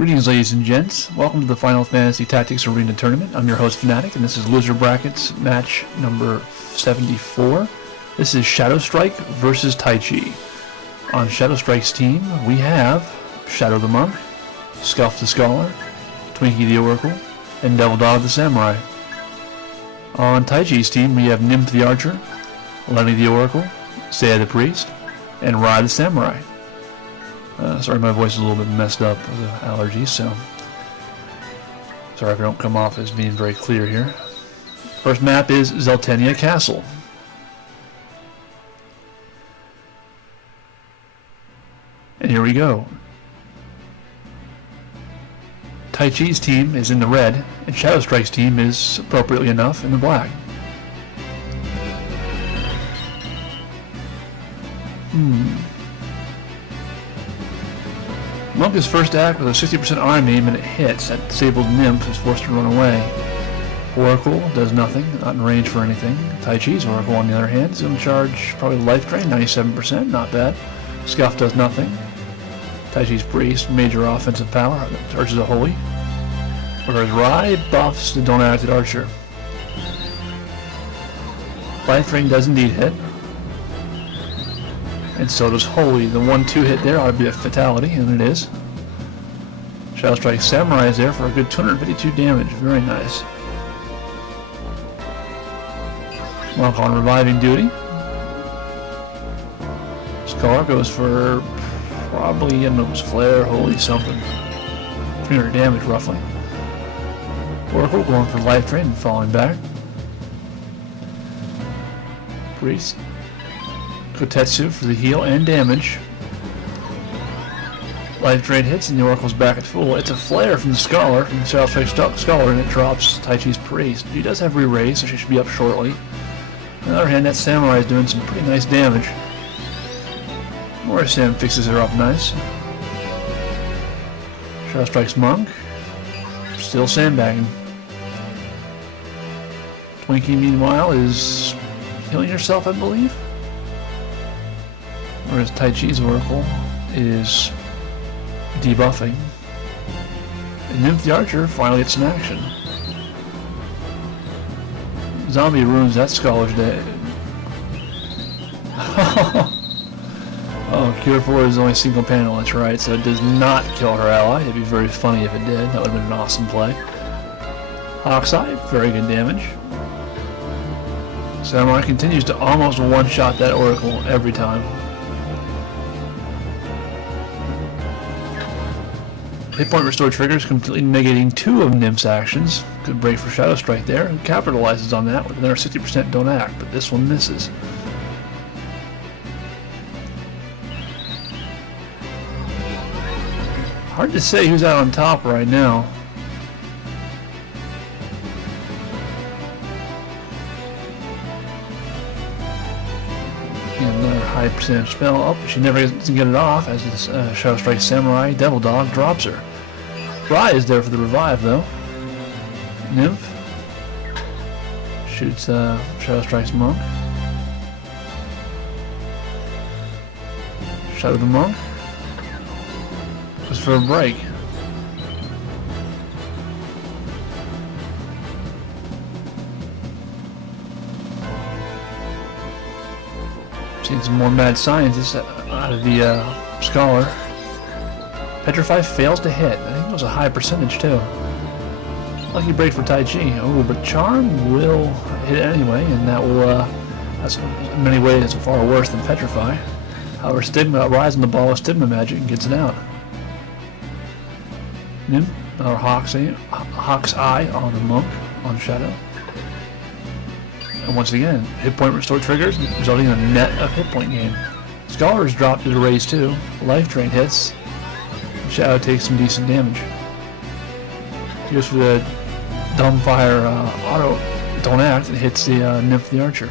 Greetings, ladies and gents. Welcome to the Final Fantasy Tactics Arena Tournament. I'm your host, Fnatic, and this is Loser Brackets match number 74. This is Shadowstrike versus Taichii. On Shadowstrike's team, we have Shadow the Monk, Scuff the Scholar, Twinkie the Oracle, and Devil Dog the Samurai. On Taichii's team, we have Nymph the Archer, Lenny the Oracle, Seiya the Priest, and Rai the Samurai. Sorry, my voice is a little bit messed up with allergies, so sorry if I don't come off as being very clear here. First map is Zeltenia Castle. And here we go. Taichii's team is in the red, and Shadowstrike's team is, appropriately enough, in the black. Monk is first act with a 60% arm aim and it hits. That disabled Nymph is forced to run away. Oracle does nothing, not in range for anything. Taichii's Oracle, on the other hand, is going to charge probably life drain, 97%, not bad. Scuff does nothing. Taichii's Priest, major offensive power, charges a Holy. Whereas Rai buffs the Don't Acted Archer. Life drain does indeed hit. And so does Holy. The 1-2 hit there ought to be a fatality, and it is. Shadowstrike Samurai is there for a good 252 damage. Very nice. Monk on reviving duty. Scholar goes for probably, I don't know, it was Flare, Holy, something. 300 damage roughly. Oracle going for life drain and falling back. Priest. Kotetsu for the heal and damage. Life drain hits and the Oracle's back at full. It's a flare from the Scholar, from the Shadowstrike Scholar, and it drops Taichii's Priest. He does have re-raise, so she should be up shortly. On the other hand, that Samurai is doing some pretty nice damage. Sam fixes her up nice. Shadowstrike's Monk. Still sandbagging. Twinkie, meanwhile, is healing herself, I believe. Whereas Taichii's Oracle is debuffing. And Nymph the Archer finally gets some action. Zombie ruins that Scholar's day. Oh, Cure 4 is only single panel, that's right, so it does not kill her ally. It'd be very funny if it did. That would have been an awesome play. Hawk's Eye, very good damage. Samurai continues to almost one-shot that Oracle every time. Hit point restore triggers, completely negating 2 of Nymph's actions. Good break for Shadowstrike there, and capitalizes on that with another 60% don't act, but this one misses. Hard to say who's out on top right now. Another high percentage spell. Oh, she never gets to get it off as this Shadowstrike Samurai Devil Dog drops her. Rai is there for the revive though. Nymph shoots Shadowstrike's Monk. Shadow the Monk goes for a break. Seen some more mad scientists out of the Scholar. Petrify fails to hit. I think it was a high percentage too. Lucky break for Taichii. Oh, but Charm will hit anyway, and that will, that's in many ways far worse than Petrify. However, Stigma rides on the ball with Stigma magic and gets it out. Nymph, or Hawk's Eye on the Monk, on Shadow. And once again, hit point restore triggers, resulting in a net of hit point gain. Scholar is dropped to the raise too. Life drain hits. Shadow takes some decent damage. He goes for the Dumbfire auto don't act and hits the Nymph the Archer.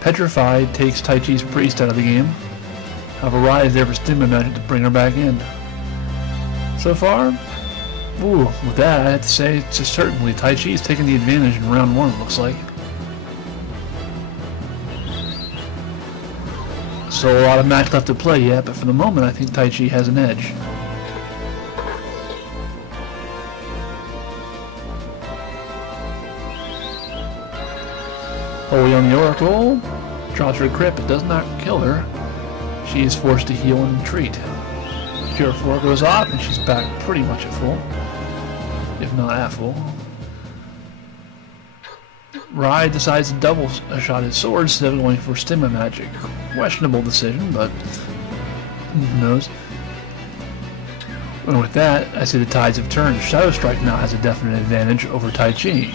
Petrified takes Taichii's Priest out of the game. However, Rai is there for Stigma magic to bring her back in. So far, with that, I have to say, just certainly Taichii is taking the advantage in round 1, it looks like. Still a lot of match left to play yet, but for the moment I think Taichii has an edge. Holy on the Oracle, drops her crit, but does not kill her. She is forced to heal and retreat. Cure 4 goes off, and she's back pretty much at full, if not at full. Rai decides to double shot his sword instead of going for stima magic. Questionable decision, but who knows. And with that, I say the tides have turned. Shadowstrike now has a definite advantage over Taichii.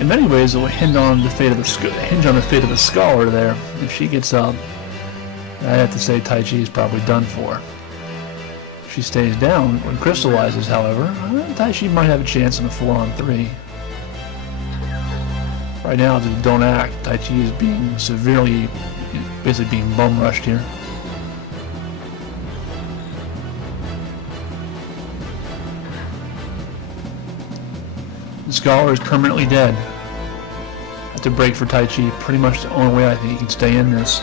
In many ways, it will hinge on the fate of the scholar there. If she gets up, I have to say Taichii is probably done for. If she stays down, when crystallizes, however, Taichii might have a chance in a 4-on-3. Right now, if they don't act, Taichii is being severely, basically being bum rushed here. The scholar is permanently dead. Have to break for Taichii. Pretty much the only way I think he can stay in this.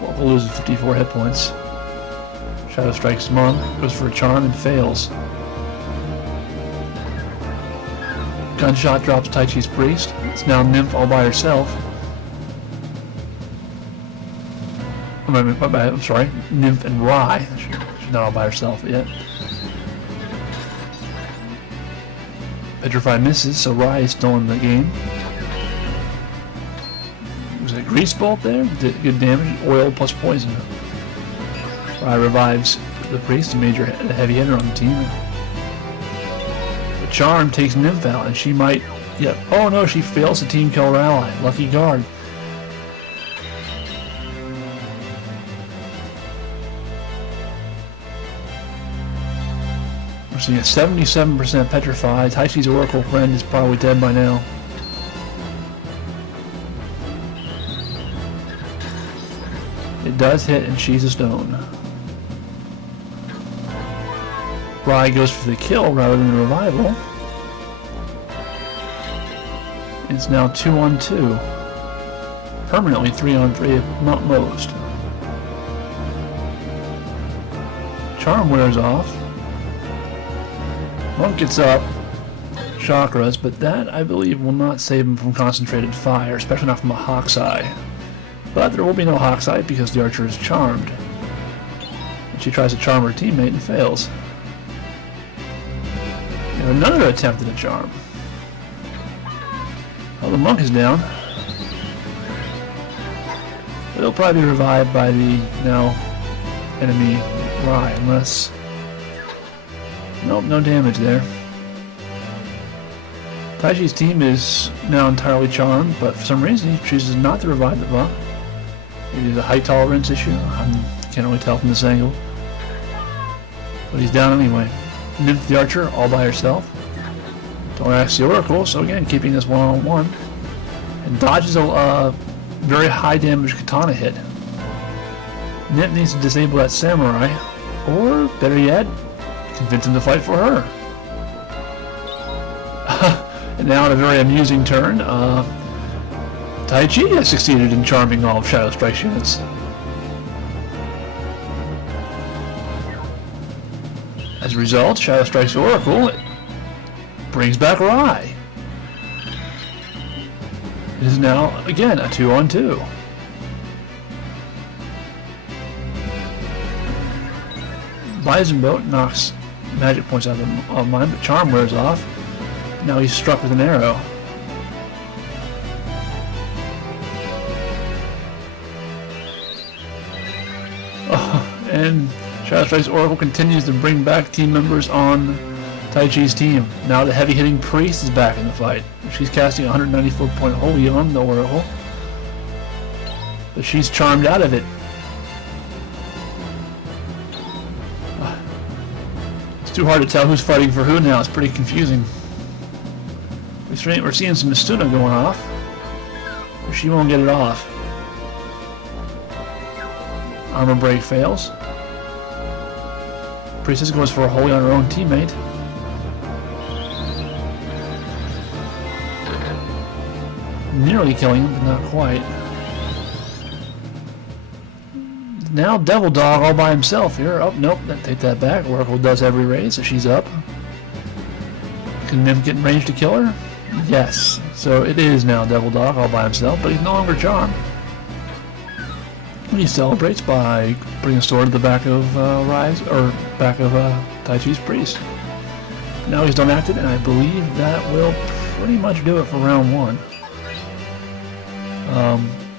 Wolf loses 54 hit points. Shadowstrike's monk goes for a charm and fails. Gunshot drops Taichii's priest. It's now Nymph all by herself. I'm sorry, Nymph and Rai. She's not all by herself yet. Petrify misses, so Rai is still in the game. Was it a grease bolt there? Did good damage. Oil plus poison. Rai revives the priest, a major heavy hitter on the team. The charm takes Nymph out, and she might. Yep. Oh no, she fails to team kill her ally. Lucky guard. We're seeing a 77% petrified. Taichii's Oracle friend is probably dead by now. It does hit, and she's a stone. Rai goes for the kill rather than the revival. It's now 2-on-2. Permanently 3-on-3, if not most. Charm wears off. Monk gets up, chakras, but that, I believe, will not save him from concentrated fire, especially not from a Hawk's Eye. But there will be no Hawk's Eye because the archer is charmed. And she tries to charm her teammate and fails. And another attempt at a charm. Well, the monk is down. But he'll probably be revived by the now enemy Rai, unless... Nope, no damage there. Taichii's team is now entirely charmed, but for some reason he chooses not to revive the monk. Maybe there's a height tolerance issue. I can't really tell from this angle. But he's down anyway. Nymph the archer all by herself. Don't ask the Oracle, so again, keeping this 1-on-1. And dodges a very high damage katana hit. Nymph needs to disable that samurai, or better yet, convince him to fight for her. And now in a very amusing turn, Taichii has succeeded in charming all of Shadowstrike's units. As a result, Shadowstrike's Oracle brings back Rai. It is now, again, a 2-on-2. Bison Boat knocks magic points out of mine, but charm wears off. Now he's struck with an arrow. Oh, and Shadowstrike's Oracle continues to bring back team members on Taichii's team. Now the heavy-hitting priest is back in the fight. She's casting 194-point holy on the Oracle, but she's charmed out of it. It's too hard to tell who's fighting for who now. It's pretty confusing. We're seeing some Mistuna going off, but she won't get it off. Armor break fails. Priestess goes for a holy on her own teammate. Nearly killing him, but not quite. Now Devil Dog all by himself here. Oh, nope, take that back. Oracle does every raise, so she's up. Can Nymph get in range to kill her? Yes. So it is now Devil Dog all by himself, but he's no longer charmed. He celebrates by bringing a sword to the back of Taichii's priest. Now he's done acted, and I believe that will pretty much do it for round one.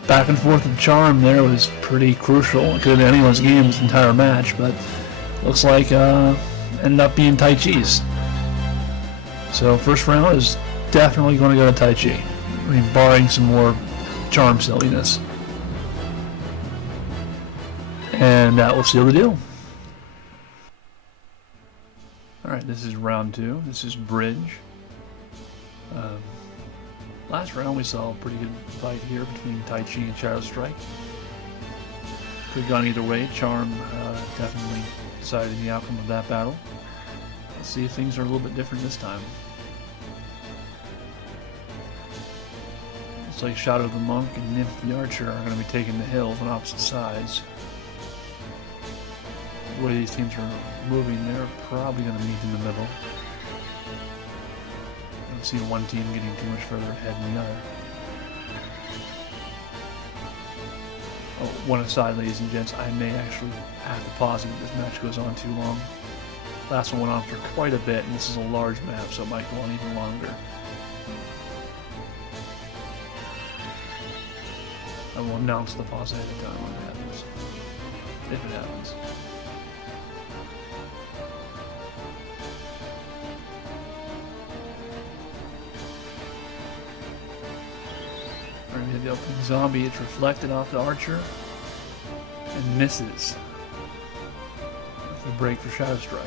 Back and forth of charm there was pretty crucial. It could have been anyone's game this entire match, but looks like ended up being Taichii's. So first round is definitely going to go to Taichii. I mean, barring some more charm silliness. And that will seal the deal. Alright, this is round two. This is Bridge. Last round we saw a pretty good fight here between Taichii and Shadowstrike. Could have gone either way. Charm definitely decided the outcome of that battle. Let's see if things are a little bit different this time. Looks like Shadow the Monk and Nymph the Archer are going to be taking the hills on opposite sides. The way these teams are moving, they're probably going to meet in the middle. I don't see one team getting too much further ahead than the other. Oh, one aside, ladies and gents, I may actually have to pause it if this match goes on too long. Last one went on for quite a bit, and this is a large map, so it might go on even longer. I will announce the pause ahead of time when it happens. If it happens. Alright, we have the opening zombie. It's reflected off the archer and misses. That's the break for Shadowstrike.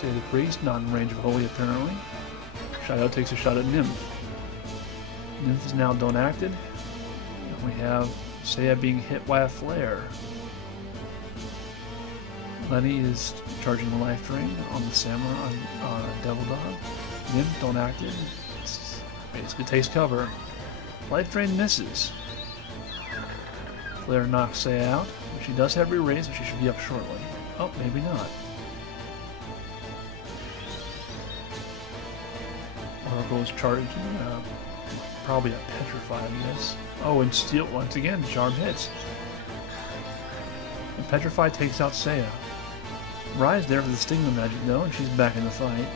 Say the priest, not in range of Holy apparently. Shadow takes a shot at Nymph. Nymph is now done acted. And we have Seiya being hit by a flare. Lenny is charging the life drain on the Samurai on Devil Dog. Nymph done acted. Basically takes cover. Life drain misses. Flare knocks Seiya out. She does have re-raise, but she should be up shortly. Oh, maybe not. Oracle is charging, probably a Petrify, I guess. Oh, and Steel, once again, Charm hits. And Petrify takes out Seiya. Rise there for the Stigma magic though, and she's back in the fight.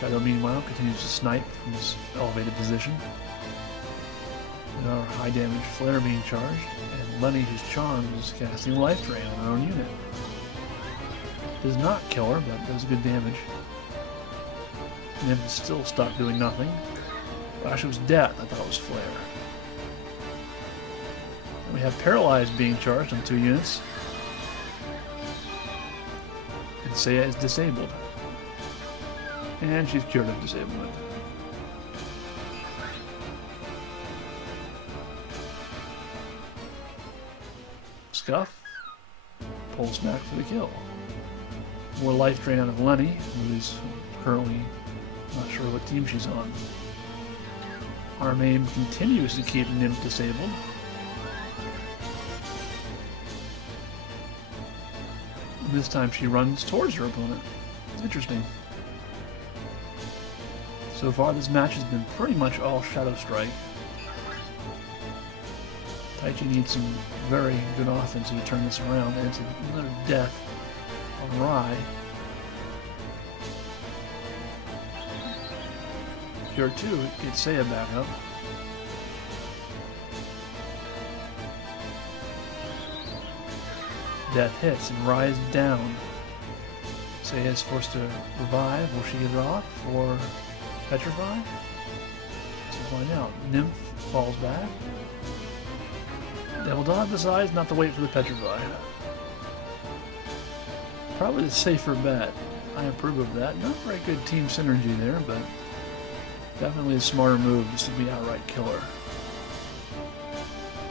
Shadow, meanwhile, continues to snipe from his elevated position. And our high damage Flare being charged, and Lenny, who's charmed, is casting Life Drain on her own unit. Does not kill her, but does good damage. Nymph is still stuck doing nothing. Well, actually, it was Death. I thought it was Flare. And we have Paralyzed being charged on 2 units. And Seiya is disabled. And she's cured of disablement. Scuff. Pulse back for the kill. More life drain out of Lenny, who's currently not sure what team she's on. Our aim continues to keep Nymph disabled. This time she runs towards her opponent. Interesting. So far this match has been pretty much all Shadowstrike. Taichii needs some very good offense to turn this around, and it's another death on Rai. Cure 2 gets Seiya back up. Death hits and Rai is down. Seiya is forced to revive. Will she get it off or petrify? Let's find out. Nymph falls back. Devil Dog decides not to wait for the petrify. Probably the safer bet. I approve of that. Not very good team synergy there, but definitely a smarter move just to be outright killer.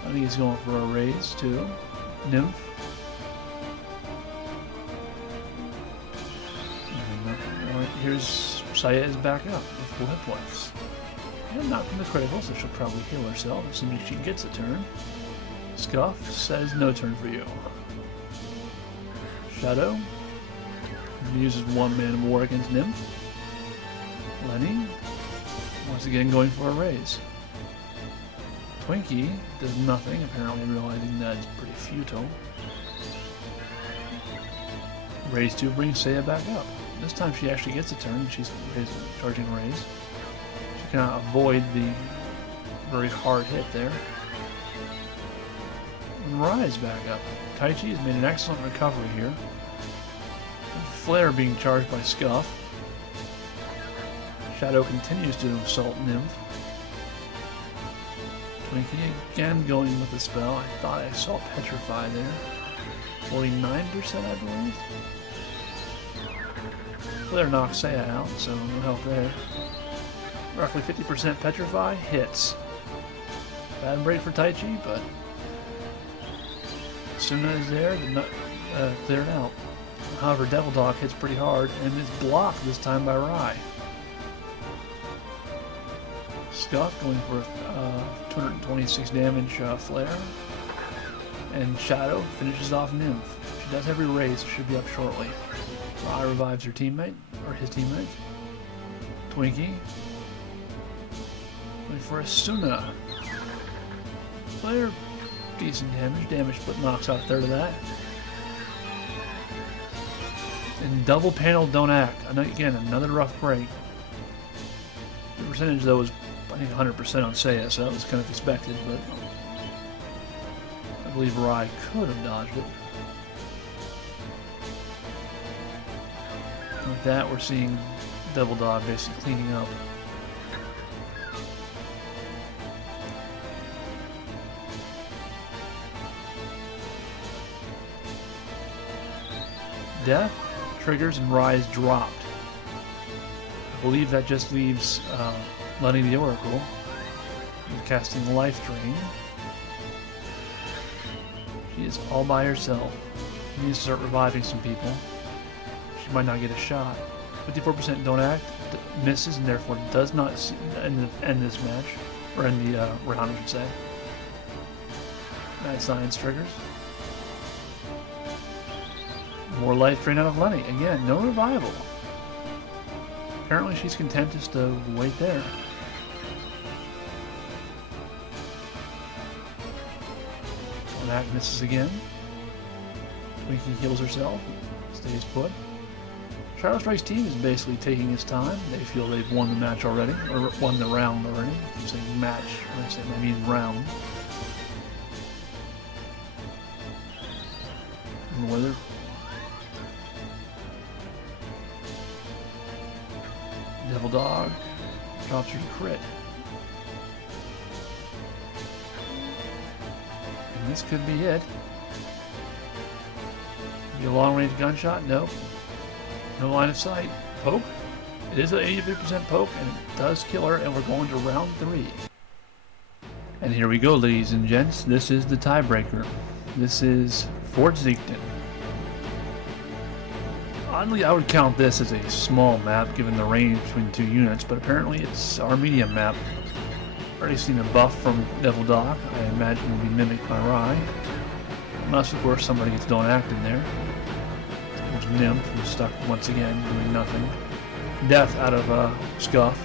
I think he's going for a raise too. Nymph. here's Saya is back up with full hit points. And not from the critical, so she'll probably heal herself as soon as she gets a turn. Scuff says no turn for you. Shadow uses one man of war against Nymph. Lenny once again going for a raise. Twinkie does nothing, apparently realizing that it's pretty futile. Raise 2 brings Saya back up. This time she actually gets a turn. She's charging raise. She cannot avoid the very hard hit there. And Rise back up. Taichii has made an excellent recovery here. Flare being charged by Scuff. Shadow continues to assault Nymph. Twinkie again going with the spell. I thought I saw Petrify there. 49%, I believe. Flare knocks Saya out, so no help there. Roughly 50% Petrify hits. Bad break for Taichii, but Suna is there to clear it out. However, Devil Dog hits pretty hard and is blocked this time by Rai. Scuff going for 226 damage flare. And Shadow finishes off Nymph. She does have a raise, should be up shortly. Rai revives her teammate, or his teammate. Twinkie going for a Suna. Flare, decent damage, but knocks out a third of that. And double panel don't act. Again, another rough break. The percentage though was I think 100% on Saya, so that was kind of expected, but I believe Rai could have dodged it. With that, we're seeing Devil Dog basically cleaning up. Death triggers and Rise dropped. I believe that just leaves Lenny the Oracle casting Life Drain. She is all by herself. She needs to start reviving some people. She might not get a shot. 54% don't act, misses, and therefore does not end this match, or end the round, I should say. Mad Science triggers. More life drain out of Lenny. Again, no revival. Apparently she's content just to wait there. Act misses again. Twinkie heals herself. Stays put. Shadowstrike's team is basically taking its time. They feel they've won the match already, or won the round already. I'm saying match, when I say I mean round. Whether Devil Dog drops her crit. And this could be it. Be a long-range gunshot? Nope. No line of sight. Poke? It is an 83% poke, and it does kill her, and we're going to round 3. And here we go, ladies and gents. This is the tiebreaker. This is Fort Ziegton. Oddly, I would count this as a small map, given the range between the two units, but apparently it's our medium map. Already seen a buff from Devil Dog. I imagine will be mimicked by Rai. Unless, of course, somebody gets Don't Act in there. There's Nymph, who's stuck once again, doing nothing. Death out of Scuff.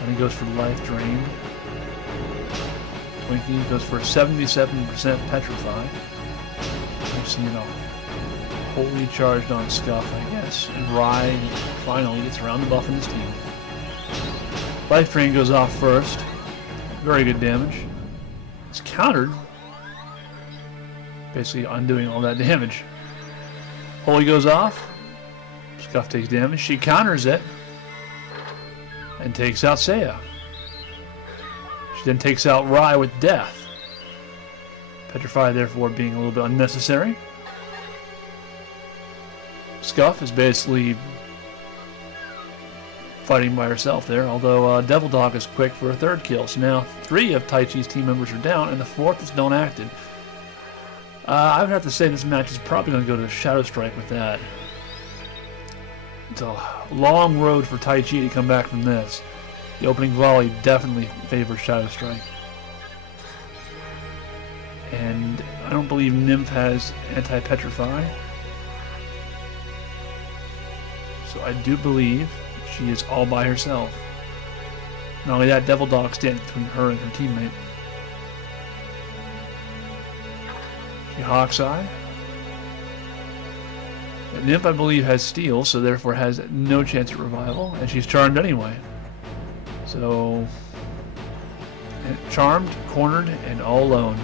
And he goes for Life Drain. Twinkie goes for 77% Petrify. We've seen it all. Wholly charged on Scuff, I guess. And Rai finally gets around the buff in his team. Life Drain goes off first. Very good damage. It's countered. Basically undoing all that damage. Holy goes off. Scuff takes damage. She counters it. And takes out Saya. She then takes out Rai with Death. Petrify therefore being a little bit unnecessary. Scuff is basically fighting by herself there, although Devil Dog is quick for a third kill. So now 3 of Taichi's team members are down, and the 4th is Don't Acted. I would have to say this match is probably going to go to Shadowstrike with that. It's a long road for Taichii to come back from this. The opening volley definitely favors Shadowstrike. And I don't believe Nymph has anti-petrify. So I do believe she is all by herself. Not only that, Devil Dog stands between her and her teammate. She Hawk's Eye. Nymph, I believe, has Steel, so therefore has no chance at revival, and she's charmed anyway. So, charmed, cornered, and all alone.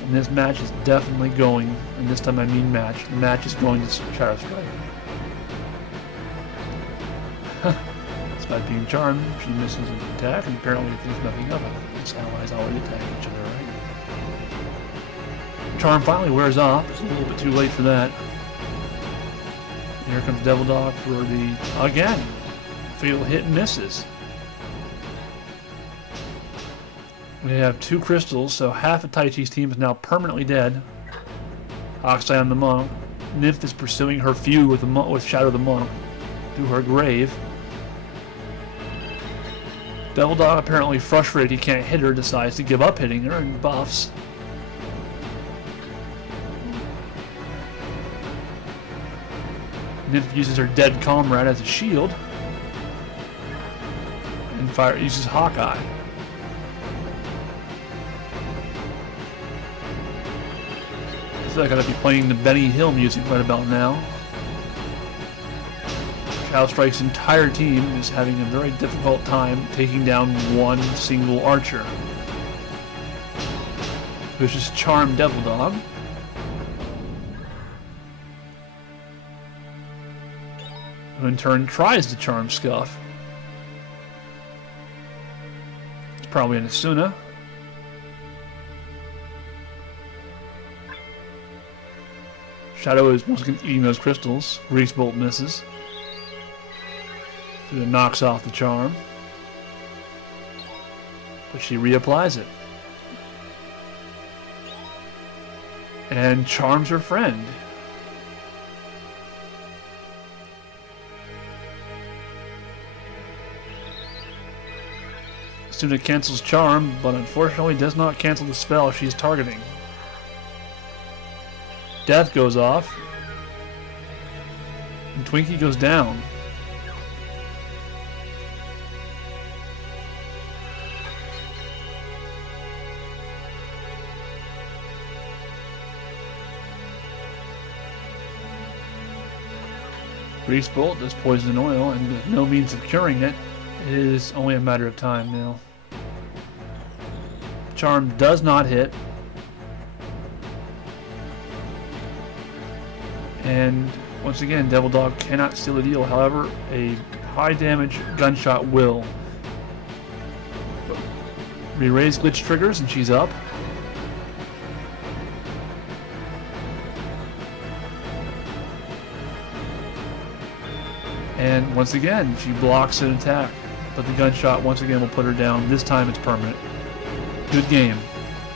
And this match is definitely going, and this time I mean match. The match is going to Shadowstrike. Despite being charmed, she misses an attack and apparently thinks nothing of it. Its allies already attack each other, right? Charm finally wears off. It's a little bit too late for that. And here comes Devil Dog for the, again, fatal hit and misses. We have 2 crystals, so half of Taichi's team is now permanently dead. Hawk's Eye on the Monk. Nymph is pursuing her feud with Shadow the Monk to her grave. Devil Dog, apparently frustrated he can't hit her, decides to give up hitting her and buffs. Nymph uses her dead comrade as a shield. And uses Hawkeye. I feel like I gotta be playing the Benny Hill music right about now. Shadowstrike's entire team is having a very difficult time taking down one single archer, which is Charm Devil Dog. Who in turn tries to charm Scuff. It's probably an Asuna. Shadow is once again eating those crystals. Grease Bolt misses. So it knocks off the charm. But she reapplies it. And charms her friend. Asuna cancels charm, but unfortunately does not cancel the spell she's targeting. Death goes off, and Twinkie goes down. Grease Bolt does poison oil, and with no means of curing it, it is only a matter of time now. Charm does not hit. And once again, Devil Dog cannot seal the deal. However, a high damage gunshot will. Re-raise glitch triggers and she's up. And once again, she blocks an attack. But the gunshot once again will put her down. This time it's permanent. Good game.